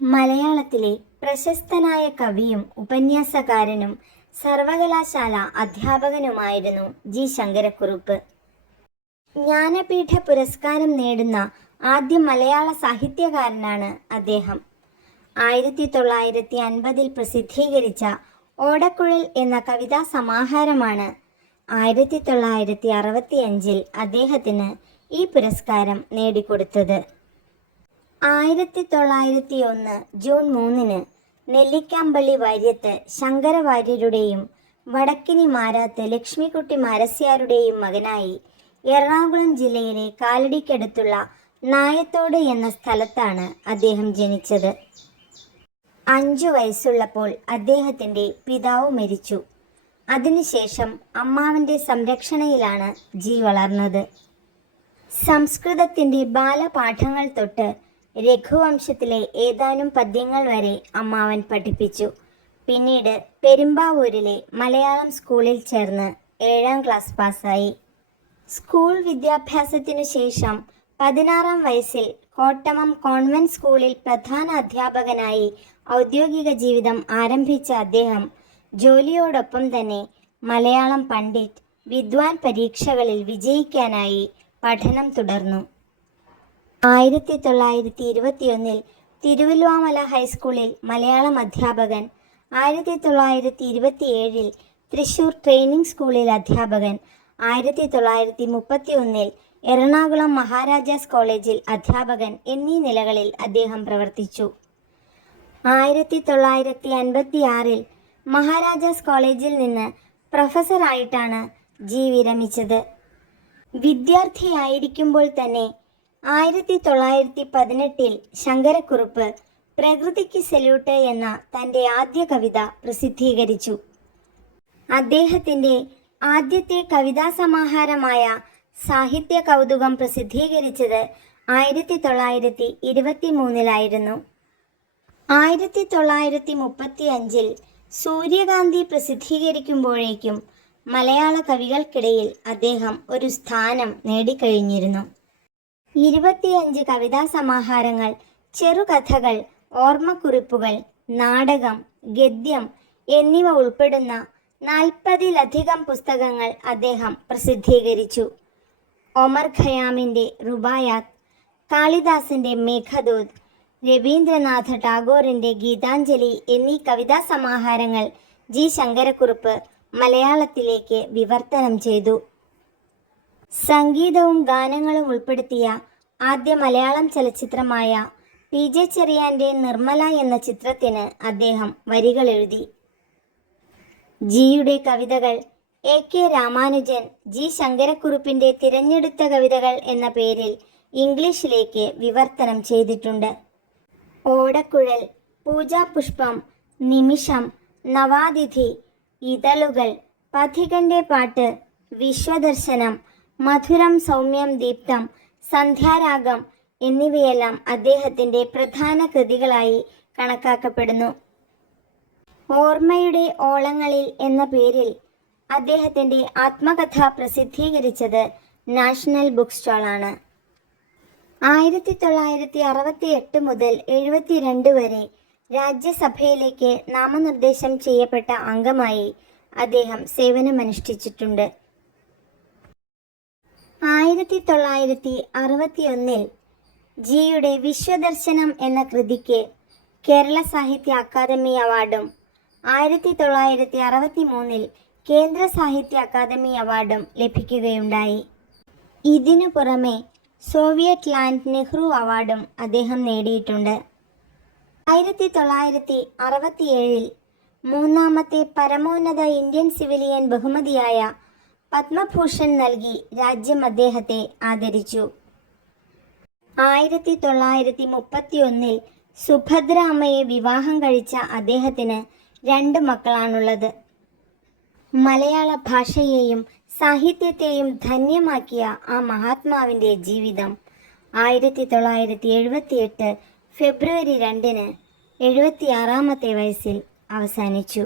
മലയാളത്തിലെ പ്രശസ്തനായ കവിയും ഉപന്യാസകാരനും സർവകലാശാല അധ്യാപകനുമായിരുന്നു ജി ശങ്കരക്കുറുപ്പ്. ജ്ഞാനപീഠ പുരസ്കാരം നേടുന്ന ആദ്യ മലയാള സാഹിത്യകാരനാണ് അദ്ദേഹം. ആയിരത്തി തൊള്ളായിരത്തി അൻപതിൽ പ്രസിദ്ധീകരിച്ച ഓടക്കുഴൽ എന്ന കവിതാ സമാഹാരമാണ് ആയിരത്തി തൊള്ളായിരത്തി അറുപത്തി അഞ്ചിൽ അദ്ദേഹത്തിന് ഈ പുരസ്കാരം നേടിക്കൊടുത്തത്. ആയിരത്തി തൊള്ളായിരത്തി ഒന്ന് ജൂൺ മൂന്നിന് നെല്ലിക്കാമ്പള്ളി വാര്യത്ത് ശങ്കരവാര്യരുടെയും വടക്കിനി മാരാത്ത് ലക്ഷ്മിക്കുട്ടി മാരസ്യാരുടെയും മകനായി എറണാകുളം ജില്ലയിലെ കാലടിക്കടുത്തുള്ള നായത്തോട് എന്ന സ്ഥലത്താണ് അദ്ദേഹം ജനിച്ചത്. അഞ്ചു വയസ്സുള്ളപ്പോൾ അദ്ദേഹത്തിന്റെ പിതാവ് മരിച്ചു. അതിനുശേഷം അമ്മാവന്റെ സംരക്ഷണയിലാണ് ജി വളർന്നത് സംസ്കൃതത്തിന്റെ ബാലപാഠങ്ങൾ തൊട്ട് രഘുവംശത്തിലെ ഏതാനും പദ്യങ്ങൾ വരെ അമ്മാവൻ പഠിപ്പിച്ചു. പിന്നീട് പെരുമ്പാവൂരിലെ മലയാളം സ്കൂളിൽ ചേർന്ന് ഏഴാം ക്ലാസ് പാസ്സായി. സ്കൂൾ വിദ്യാഭ്യാസത്തിനു ശേഷം പതിനാറാം വയസ്സിൽ കോട്ടമം കോൺവെന്റ് സ്കൂളിൽ പ്രധാന അധ്യാപകനായി ഔദ്യോഗിക ജീവിതം ആരംഭിച്ച അദ്ദേഹം ജോലിയോടൊപ്പം തന്നെ മലയാളം പണ്ഡിറ്റ് വിദ്വാൻ പരീക്ഷകളിൽ വിജയിക്കാനായി പഠനം തുടർന്നു. ആയിരത്തി തൊള്ളായിരത്തി ഇരുപത്തിയൊന്നിൽ തിരുവല്ലുവാമല ഹൈസ്കൂളിൽ മലയാളം അധ്യാപകൻ. ആയിരത്തി തൊള്ളായിരത്തി ഇരുപത്തിയേഴിൽ തൃശൂർ ട്രെയിനിംഗ് സ്കൂളിൽ അധ്യാപകൻ. ആയിരത്തി തൊള്ളായിരത്തി മുപ്പത്തി ഒന്നിൽ എറണാകുളം മഹാരാജാസ് കോളേജിൽ അധ്യാപകൻ എന്നീ നിലകളിൽ അദ്ദേഹം പ്രവർത്തിച്ചു. ആയിരത്തി തൊള്ളായിരത്തി അൻപത്തി ആറിൽ മഹാരാജാസ് കോളേജിൽ നിന്ന് പ്രൊഫസറായിട്ടാണ് ജി വിരമിച്ചത്. വിദ്യാർത്ഥിയായിരിക്കുമ്പോൾ തന്നെ ആയിരത്തി തൊള്ളായിരത്തി പതിനെട്ടിൽ ശങ്കരക്കുറുപ്പ് പ്രകൃതിക്ക് സല്യൂട്ട് എന്ന തന്റെ ആദ്യ കവിത പ്രസിദ്ധീകരിച്ചു. അദ്ദേഹത്തിന്റെ ആദ്യത്തെ കവിതാ സമാഹാരമായ സാഹിത്യ കൗതുകം പ്രസിദ്ധീകരിച്ചത് ആയിരത്തി തൊള്ളായിരത്തി ഇരുപത്തി മൂന്നിലായിരുന്നു ആയിരത്തി തൊള്ളായിരത്തി മുപ്പത്തി അഞ്ചിൽ സൂര്യകാന്തി പ്രസിദ്ധീകരിക്കുമ്പോഴേക്കും മലയാള കവികൾക്കിടയിൽ അദ്ദേഹം ഒരു സ്ഥാനം നേടിക്കഴിഞ്ഞിരുന്നു. ഇരുപത്തിയഞ്ച് കവിതാ സമാഹാരങ്ങൾ ചെറുകഥകൾ ഓർമ്മക്കുറിപ്പുകൾ നാടകം ഗദ്യം എന്നിവ ഉൾപ്പെടുന്ന നാൽപ്പതിലധികം പുസ്തകങ്ങൾ അദ്ദേഹം പ്രസിദ്ധീകരിച്ചു. ഒമർ ഖയാമിന്റെ റുബായാത്ത് കാളിദാസിന്റെ മേഘദൂത് രവീന്ദ്രനാഥ ടാഗോറിന്റെ ഗീതാഞ്ജലി എന്നീ കവിതാ സമാഹാരങ്ങൾ ജി ശങ്കരക്കുറുപ്പ് മലയാളത്തിലേക്ക് വിവർത്തനം ചെയ്തു. സംഗീതവും ഗാനങ്ങളും ഉൾപ്പെടുത്തിയ ആദ്യ മലയാളം ചലച്ചിത്രമായ പി ജെ ചെറിയാന്റെ നിർമ്മല എന്ന ചിത്രത്തിന് അദ്ദേഹം വരികൾ എഴുതി. ജിയുടെ കവിതകൾ എ കെ രാമാനുജൻ ജി ശങ്കരക്കുറുപ്പിന്റെ തിരഞ്ഞെടുത്ത കവിതകൾ എന്ന പേരിൽ ഇംഗ്ലീഷിലേക്ക് വിവർത്തനം ചെയ്തിട്ടുണ്ട്. ഓടക്കുഴൽ പൂജാപുഷ്പം നിമിഷം നവാതിഥി ഇതളുകൾ പഥികന്റെ പാട്ട് വിശ്വദർശനം മധുരം സൗമ്യം ദീപ്തം സന്ധ്യാരാഗം എന്നിവയെല്ലാം അദ്ദേഹത്തിന്റെ പ്രധാന കൃതികളായി കണക്കാക്കപ്പെടുന്നു. ഓർമ്മയുടെ ഓളങ്ങളിൽ എന്ന പേരിൽ അദ്ദേഹത്തിന്റെ ആത്മകഥ പ്രസിദ്ധീകരിച്ചത് നാഷണൽ ബുക്ക് സ്റ്റാളാണ്. ആയിരത്തി തൊള്ളായിരത്തി അറുപത്തി എട്ട് മുതൽ എഴുപത്തിരണ്ട് വരെ രാജ്യസഭയിലേക്ക് നാമനിർദ്ദേശം ചെയ്യപ്പെട്ട അംഗമായി അദ്ദേഹം സേവനമനുഷ്ഠിച്ചിട്ടുണ്ട്. ആയിരത്തി തൊള്ളായിരത്തി അറുപത്തിയൊന്നിൽ ജിയുടെ വിശ്വദർശനം എന്ന കൃതിക്ക് കേരള സാഹിത്യ അക്കാദമി അവാർഡും ആയിരത്തി തൊള്ളായിരത്തി അറുപത്തി മൂന്നിൽ കേന്ദ്ര സാഹിത്യ അക്കാദമി അവാർഡും ലഭിക്കുകയുണ്ടായി. ഇതിനു പുറമെ സോവിയറ്റ് ലാൻഡ് നെഹ്റു അവാർഡും അദ്ദേഹം നേടിയിട്ടുണ്ട്. ആയിരത്തി തൊള്ളായിരത്തി അറുപത്തിയേഴിൽ മൂന്നാമത്തെ പരമോന്നത ഇന്ത്യൻ സിവിലിയൻ ബഹുമതിയായ പത്മഭൂഷൺ നൽകി രാജ്യം അദ്ദേഹത്തെ ആദരിച്ചു. ആയിരത്തി തൊള്ളായിരത്തി മുപ്പത്തി ഒന്നിൽ സുഭദ്ര അമ്മയെ വിവാഹം കഴിച്ച അദ്ദേഹത്തിന് രണ്ട് മക്കളാണുള്ളത്. മലയാള ഭാഷയെയും സാഹിത്യത്തെയും ധന്യമാക്കിയ ആ മഹാത്മാവിന്റെ ജീവിതം ആയിരത്തി തൊള്ളായിരത്തി എഴുപത്തിയെട്ട് ഫെബ്രുവരി രണ്ടിന് എഴുപത്തിയാറാമത്തെ വയസ്സിൽ അവസാനിച്ചു.